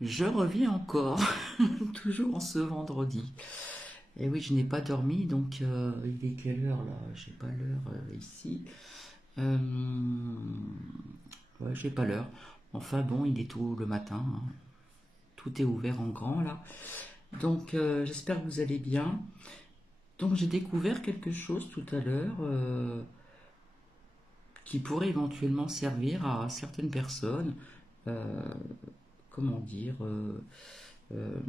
Je reviens encore, toujours en ce vendredi. Et oui, je n'ai pas dormi, donc il est quelle heure là? J'ai pas l'heure ici. Euh, ouais, j'ai pas l'heure. Enfin bon, il est tôt le matin, hein. Tout est ouvert en grand là. Donc j'espère que vous allez bien. Donc j'ai découvert quelque chose tout à l'heure qui pourrait éventuellement servir à certaines personnes. Euh, comment dire euh,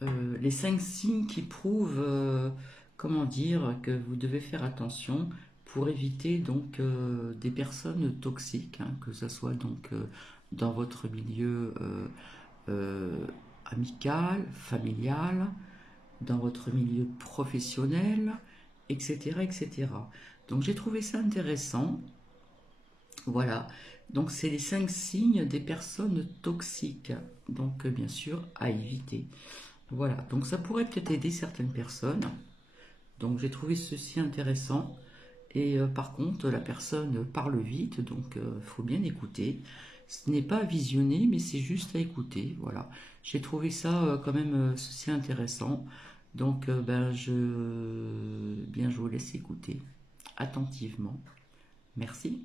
les 5 signes qui prouvent, comment dire, que vous devez faire attention pour éviter donc des personnes toxiques, hein, que ce soit donc dans votre milieu euh, amical, familial, dans votre milieu professionnel, etc., etc. Donc j'ai trouvé ça intéressant. Voilà. Donc c'est les 5 signes des personnes toxiques. Donc bien sûr à éviter. Voilà, donc ça pourrait peut-être aider certaines personnes. Donc j'ai trouvé ceci intéressant. Et par contre, la personne parle vite, donc il faut bien écouter. Ce n'est pas à visionner, mais c'est juste à écouter. Voilà, j'ai trouvé ça quand même ceci intéressant. Donc bien, je vous laisse écouter attentivement. Merci.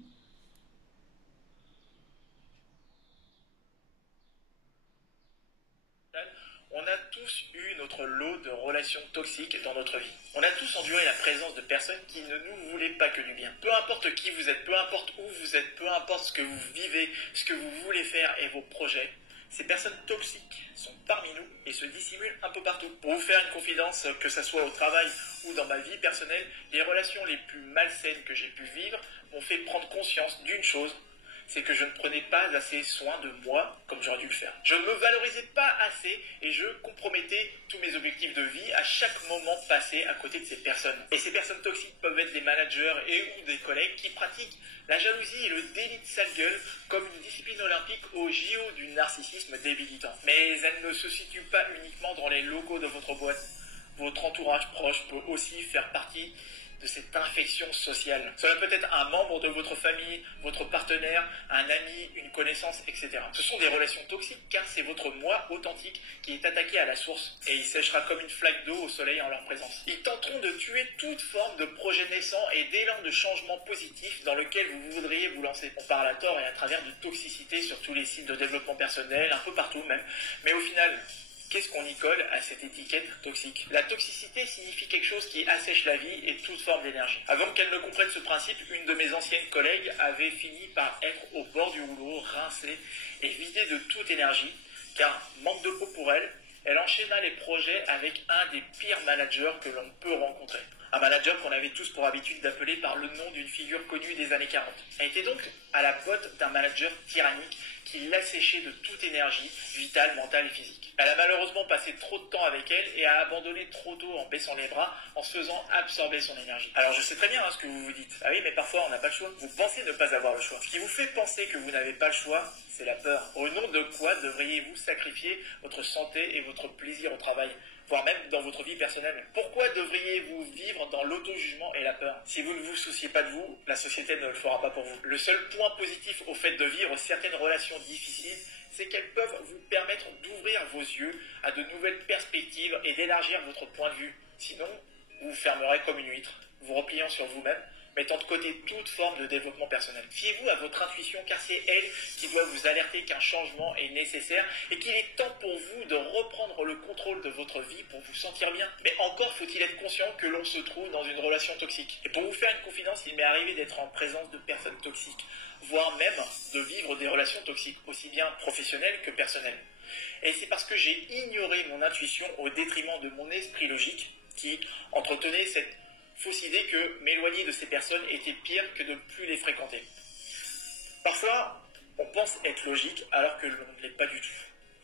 On a tous eu notre lot de relations toxiques dans notre vie. On a tous enduré la présence de personnes qui ne nous voulaient pas que du bien. Peu importe qui vous êtes, peu importe où vous êtes, peu importe ce que vous vivez, ce que vous voulez faire et vos projets, ces personnes toxiques sont parmi nous et se dissimulent un peu partout. Pour vous faire une confidence, que ce soit au travail ou dans ma vie personnelle, les relations les plus malsaines que j'ai pu vivre m'ont fait prendre conscience d'une chose, c'est que je ne prenais pas assez soin de moi comme j'aurais dû le faire. Je ne me valorisais pas assez et je compromettais tous mes objectifs de vie à chaque moment passé à côté de ces personnes. Et ces personnes toxiques peuvent être des managers et ou des collègues qui pratiquent la jalousie et le délit de sale gueule comme une discipline olympique au JO du narcissisme débilitant. Mais elles ne se situent pas uniquement dans les locaux de votre boîte. Votre entourage proche peut aussi faire partie de cette infection sociale. Cela peut être un membre de votre famille, votre partenaire, un ami, une connaissance, etc. Ce sont des relations toxiques car c'est votre moi authentique qui est attaqué à la source et il séchera comme une flaque d'eau au soleil en leur présence. Ils tenteront de tuer toute forme de projet naissant et d'élan de changement positif dans lequel vous voudriez vous lancer. On parle à tort et à travers de toxicité sur tous les sites de développement personnel, un peu partout même, mais au final, qu'est-ce qu'on y colle à cette étiquette toxique? La toxicité signifie quelque chose qui assèche la vie et toute forme d'énergie. Avant qu'elle ne comprenne ce principe, une de mes anciennes collègues avait fini par être au bord du rouleau, rincée et vidée de toute énergie, car manque de peau pour elle, elle enchaîna les projets avec un des pires managers que l'on peut rencontrer. Un manager qu'on avait tous pour habitude d'appeler par le nom d'une figure connue des années 40. Elle était donc à la botte d'un manager tyrannique qui l'asséchait de toute énergie, vitale, mentale et physique. Elle a malheureusement passé trop de temps avec elle et a abandonné trop tôt en baissant les bras, en se faisant absorber son énergie. Alors je sais très bien ce que vous vous dites. Ah oui, mais parfois on n'a pas le choix. Vous pensez ne pas avoir le choix. Ce qui vous fait penser que vous n'avez pas le choix, c'est la peur. Au nom de quoi devriez-vous sacrifier votre santé et votre plaisir au travail, voire même dans votre vie personnelle? Pourquoi devriez-vous vivre dans l'auto-jugement et la peur? Si vous ne vous souciez pas de vous, la société ne le fera pas pour vous. Le seul point positif au fait de vivre certaines relations difficiles, c'est qu'elles peuvent vous permettre d'ouvrir vos yeux à de nouvelles perspectives et d'élargir votre point de vue. Sinon, vous vous fermerez comme une huître, vous repliant sur vous-même, mettant de côté toute forme de développement personnel. Fiez-vous à votre intuition car c'est elle qui doit vous alerter qu'un changement est nécessaire et qu'il est temps pour vous de reprendre le contrôle de votre vie pour vous sentir bien. Mais encore faut-il être conscient que l'on se trouve dans une relation toxique. Et pour vous faire une confidence, il m'est arrivé d'être en présence de personnes toxiques, voire même de vivre des relations toxiques, aussi bien professionnelles que personnelles. Et c'est parce que j'ai ignoré mon intuition au détriment de mon esprit logique qui entretenait cette fausse idée que m'éloigner de ces personnes était pire que de ne plus les fréquenter. Parfois, on pense être logique alors que l'on ne l'est pas du tout.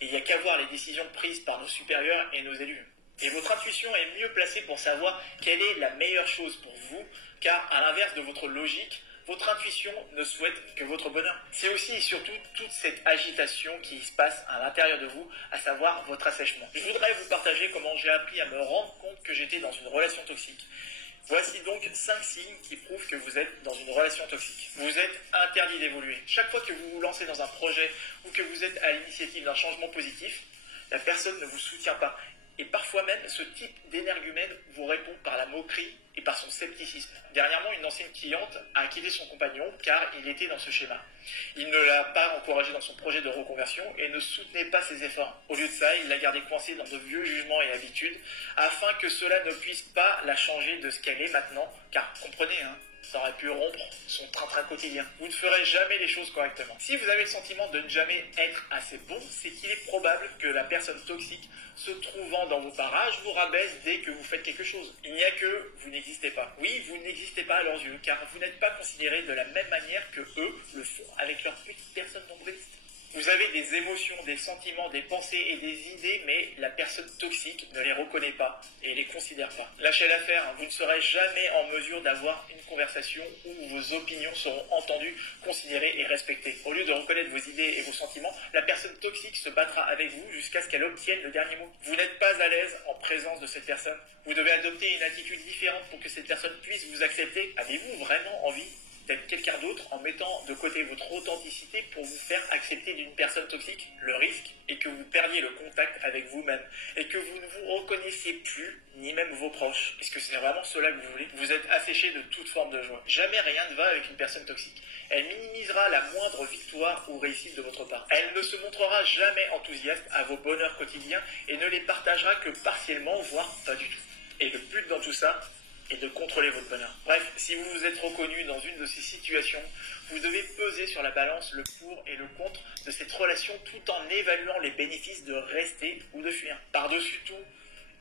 Et il n'y a qu'à voir les décisions prises par nos supérieurs et nos élus. Et votre intuition est mieux placée pour savoir quelle est la meilleure chose pour vous, car à l'inverse de votre logique, votre intuition ne souhaite que votre bonheur. C'est aussi et surtout toute cette agitation qui se passe à l'intérieur de vous, à savoir votre assèchement. Je voudrais vous partager comment j'ai appris à me rendre compte que j'étais dans une relation toxique. Voici donc 5 signes qui prouvent que vous êtes dans une relation toxique. Vous êtes interdit d'évoluer. Chaque fois que vous vous lancez dans un projet ou que vous êtes à l'initiative d'un changement positif, la personne ne vous soutient pas. Et parfois même, ce type d'énergumène vous répond par la moquerie et par son scepticisme. Dernièrement, une ancienne cliente a quitté son compagnon car il était dans ce schéma. Il ne l'a pas encouragé dans son projet de reconversion et ne soutenait pas ses efforts. Au lieu de ça, il l'a gardée coincée dans de vieux jugements et habitudes afin que cela ne puisse pas la changer de ce qu'elle est maintenant. Car, comprenez, ça aurait pu rompre son train-train quotidien. Vous ne ferez jamais les choses correctement. Si vous avez le sentiment de ne jamais être assez bon, c'est qu'il est probable que la personne toxique se trouvant dans vos parages vous rabaisse dès que vous faites quelque chose. Il n'y a que vous n'existez pas. Oui, vous n'existez pas à leurs yeux, car vous n'êtes pas considéré de la même manière que eux le font avec leur petite personne nombriliste. Vous avez des émotions, des sentiments, des pensées et des idées, mais la personne toxique ne les reconnaît pas et les considère pas. Lâchez l'affaire, vous ne serez jamais en mesure d'avoir une conversation où vos opinions seront entendues, considérées et respectées. Au lieu de reconnaître vos idées et vos sentiments, la personne toxique se battra avec vous jusqu'à ce qu'elle obtienne le dernier mot. Vous n'êtes pas à l'aise en présence de cette personne. Vous devez adopter une attitude différente pour que cette personne puisse vous accepter. Avez-vous vraiment envie d'être quelqu'un d'autre en mettant de côté votre authenticité pour vous faire accepter d'une personne toxique? Le risque est que vous perdiez le contact avec vous-même et que vous ne vous reconnaissiez plus, ni même vos proches. Est-ce que c'est vraiment cela que vous voulez? Vous êtes asséché de toute forme de joie. Jamais rien ne va avec une personne toxique. Elle minimisera la moindre victoire ou réussite de votre part. Elle ne se montrera jamais enthousiaste à vos bonheurs quotidiens et ne les partagera que partiellement, voire pas du tout. Et le but dans tout ça, et de contrôler votre bonheur. Bref, si vous vous êtes reconnu dans une de ces situations, vous devez peser sur la balance le pour et le contre de cette relation tout en évaluant les bénéfices de rester ou de fuir. Par-dessus tout,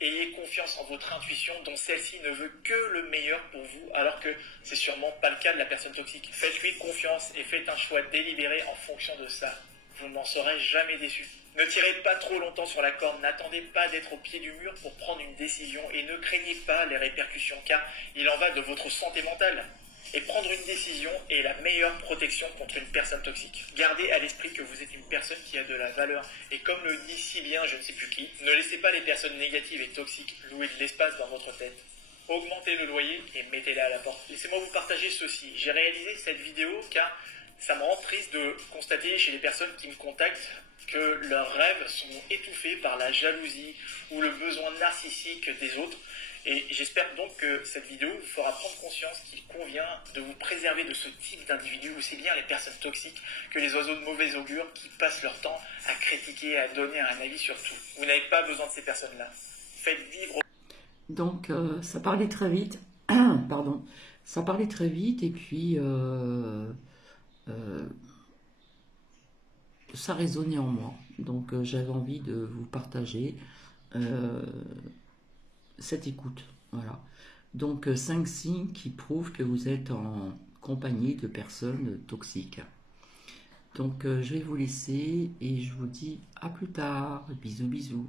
ayez confiance en votre intuition dont celle-ci ne veut que le meilleur pour vous alors que c'est sûrement pas le cas de la personne toxique. Faites-lui confiance et faites un choix délibéré en fonction de ça. Vous n'en serez jamais déçu. Ne tirez pas trop longtemps sur la corde, n'attendez pas d'être au pied du mur pour prendre une décision et ne craignez pas les répercussions car il en va de votre santé mentale. Et prendre une décision est la meilleure protection contre une personne toxique. Gardez à l'esprit que vous êtes une personne qui a de la valeur et comme le dit si bien je ne sais plus qui, ne laissez pas les personnes négatives et toxiques louer de l'espace dans votre tête. Augmentez le loyer et mettez-la à la porte. Laissez-moi vous partager ceci. J'ai réalisé cette vidéo car ça me rend triste de constater chez les personnes qui me contactent que leurs rêves sont étouffés par la jalousie ou le besoin narcissique des autres. Et j'espère donc que cette vidéo vous fera prendre conscience qu'il convient de vous préserver de ce type d'individus, aussi bien les personnes toxiques que les oiseaux de mauvais augure qui passent leur temps à critiquer, à donner un avis sur tout. Vous n'avez pas besoin de ces personnes-là. Faites vivre... Donc, ça parlait très vite. Pardon. Ça parlait très vite et puis... ça résonnait en moi, donc j'avais envie de vous partager cette écoute, voilà. Donc 5 signes qui prouvent que vous êtes en compagnie de personnes toxiques. Donc je vais vous laisser et je vous dis à plus tard, bisous bisous.